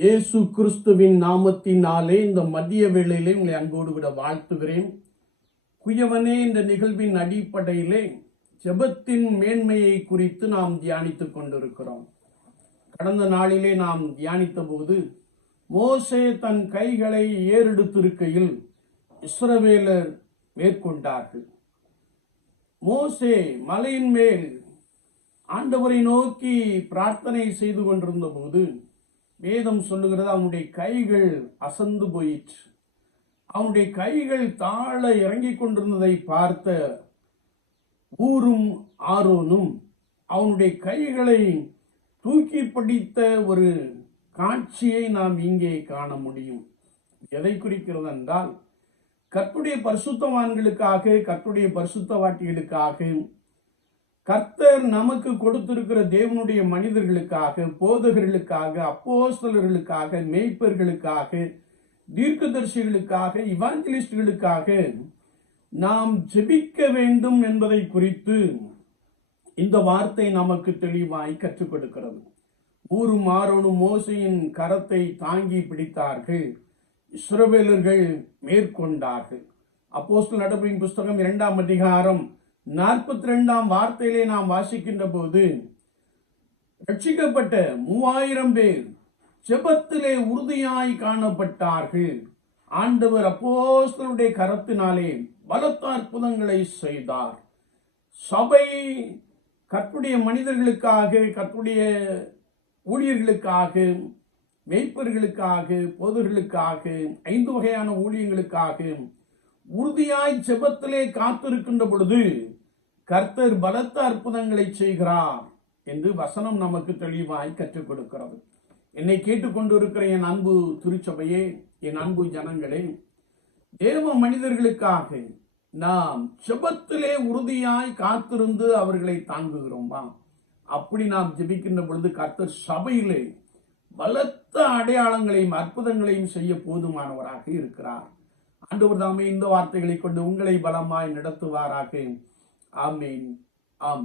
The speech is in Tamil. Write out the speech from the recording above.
இயேசு கிறிஸ்துவின் நாமத்தினாலே இந்த மதிய வேளையிலே உங்களை அன்போடு விட வாழ்த்துகிறேன். குயவனே இந்த நிகழ்வின் அடிப்படையிலே ஜெபத்தின் மேன்மையை குறித்து நாம் தியானித்துக் கொண்டிருக்கிறோம். கடந்த நாளிலே நாம் தியானித்த போது மோசே தன் கைகளை ஏறெடுத்திருக்கையில் இஸ்ரவேலர் மேற்கொண்டார்கள். மோசே மலையின் மேல் ஆண்டவரை நோக்கி பிரார்த்தனை செய்து கொண்டிருந்த போது வேதம் சொல்லுகிறது அவனுடைய கைகள் அசந்து போயிற்று. அவனுடைய கைகள் தாழ இறங்கிக் கொண்டிருந்ததை பார்த்த ஊரும் ஆரோனும் அவனுடைய கைகளை தூக்கி பிடித்த ஒரு காட்சியை நாம் இங்கே காண முடியும். எதை குறிக்கிறது என்றால் கற்புடைய பரிசுத்தவான்களுக்காக கற்புடைய பரிசுத்தவாட்டிகளுக்காக கர்த்தர் நமக்கு கொடுத்திருக்கிற தேவனுடைய மனிதர்களுக்காக போதகர்களுக்காக அப்போஸ்தலர்களுக்காக மேய்ப்பர்களுக்காக தீர்க்கதர்சிகளுக்காக இவாஞ்சலிஸ்டுகளுக்காக நாம் ஜெபிக்க வேண்டும் என்பதை குறித்து இந்த வார்த்தை நமக்கு தெளிவாய் கற்றுக் கொடுக்கிறது. ஊரும் ஆரோனும் மோசையின் கரத்தை தாங்கி பிடித்தார்கள். இஸ்ரவேலர்கள் மேற்கொண்டார்கள். அப்போஸ்தல் நடப்பின் புஸ்தகம் இரண்டாம் அதிகாரம் நாற்பத்தி ரெண்டாம் வார்த்தையிலே நாம் வாசிக்கின்ற போது ரட்சிக்கப்பட்ட மூவாயிரம் பேர் செபத்திலே உறுதியாய் காணப்பட்டார்கள். ஆண்டவர் அப்போஸ்தலருடைய கரத்தினாலே பலத்த அற்புதங்களை செய்தார். சபை கற்புடைய மனிதர்களுக்காக கற்புடைய ஊழியர்களுக்காக மெய்ப்பர்களுக்காக போதர்களுக்காக ஐந்து வகையான ஊழியங்களுக்காக உறுதியாய் செபத்திலே காத்திருக்கின்ற பொழுது கர்த்தர் பலத்த அற்புதங்களை செய்கிறார் என்று வசனம் நமக்கு தெளிவாய் கற்றுக் கொடுக்கிறது. என்னை கேட்டுக்கொண்டிருக்கிற என் அன்பு திருச்சபையே என் அன்பு ஜனங்களே தேவ மனிதர்களுக்காக நாம் செபத்திலே உறுதியாய் காத்திருந்து அவர்களை தாங்குகிறோமா? அப்படி நாம் ஜெபிக்கின்ற பொழுது கர்த்தர் சபையிலே பலத்த அடையாளங்களையும் அற்புதங்களையும் செய்ய போதுமானவராக இருக்கிறார். ஆண்டவர் தாமே இந்த வார்த்தைகளை கொண்டு உங்களை பலமாய் நடத்துவாராக. I mean, um.